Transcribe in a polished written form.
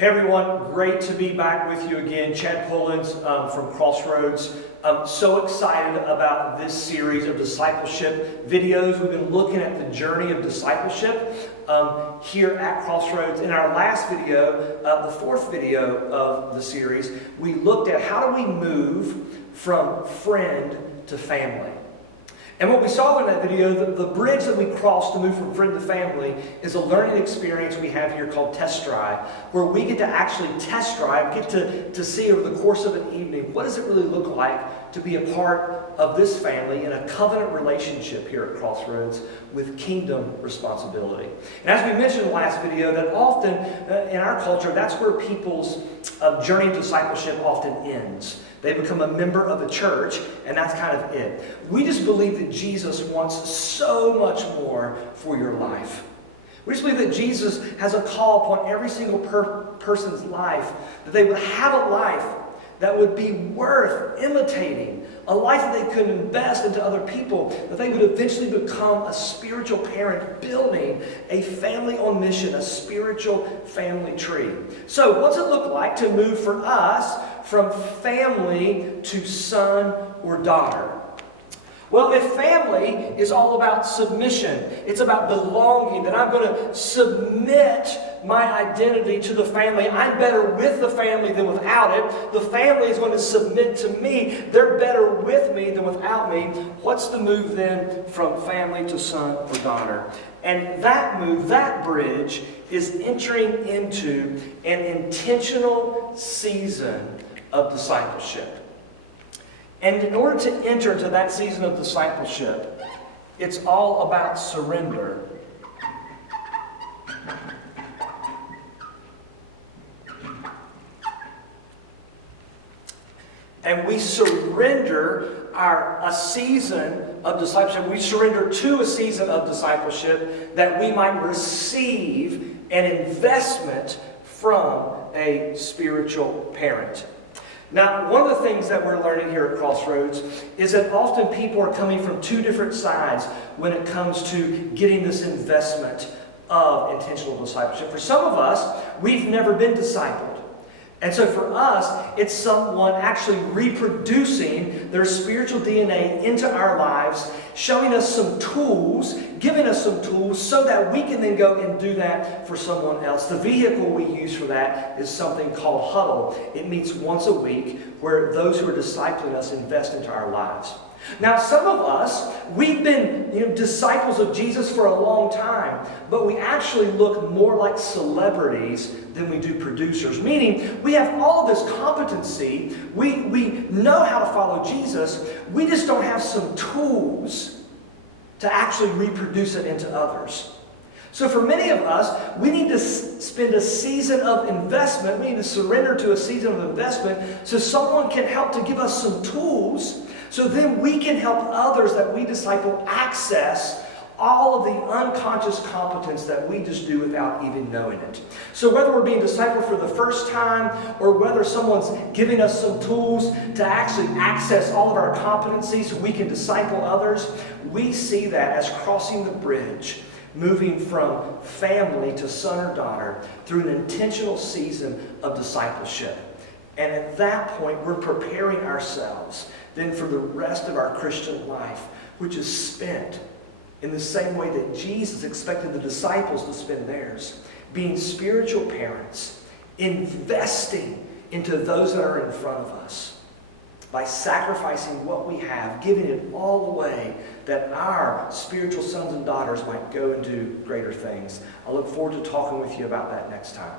Hey everyone, great to be back with you again. Chad Pullins from Crossroads. I'm so excited about this series of discipleship videos. We've been looking at the journey of discipleship here at Crossroads. In our last video, the fourth video of the series, we looked at how do we move from friend to family. And what we saw in that video, the bridge that we crossed to move from friend to family is a learning experience we have here called Test Drive, where we get to actually test drive, get to see over the course of an evening, what does it really look like to be a part of this family in a covenant relationship here at Crossroads with kingdom responsibility. And as we mentioned in the last video, that often in our culture, that's where people's journey of discipleship often ends. They become a member of a church, and that's kind of it. We just believe that Jesus wants so much more for your life. We just believe that Jesus has a call upon every single person's life, that they would have a life that would be worth imitating, a life that they could invest into other people, that they would eventually become a spiritual parent, building a family on mission, a spiritual family tree. So what's it look like to move for us from family to son or daughter? Well, if family is all about submission, it's about belonging, that I'm going to submit my identity to the family. I'm better with the family than without it. The family is going to submit to me. They're better with me than without me. What's the move then from family to son or daughter? And that move, that bridge, is entering into an intentional season of discipleship. And in order to enter into that season of discipleship, it's all about surrender. And we surrender a season of discipleship. We surrender to a season of discipleship that we might receive an investment from a spiritual parent. Now, one of the things that we're learning here at Crossroads is that often people are coming from two different sides when it comes to getting this investment of intentional discipleship. For some of us, we've never been discipled. And so for us, it's someone actually reproducing their spiritual DNA into our lives, showing us some tools, giving us some tools so that we can then go and do that for someone else. The vehicle we use for that is something called Huddle. It meets once a week where those who are discipling us invest into our lives. Now, some of us, we've been disciples of Jesus for a long time, but we actually look more like celebrities than we do producers, meaning we have all of this competency, we know how to follow Jesus, we just don't have some tools to actually reproduce it into others. So for many of us, we need to spend a season of investment, we need to surrender to a season of investment so someone can help to give us some tools so then we can help others that we disciple access all of the unconscious competence that we just do without even knowing it. So whether we're being discipled for the first time or whether someone's giving us some tools to actually access all of our competencies so we can disciple others, we see that as crossing the bridge, moving from family to son or daughter through an intentional season of discipleship. And at that point, we're preparing ourselves then for the rest of our Christian life, which is spent in the same way that Jesus expected the disciples to spend theirs, being spiritual parents, investing into those that are in front of us by sacrificing what we have, giving it all away that our spiritual sons and daughters might go and do greater things. I look forward to talking with you about that next time.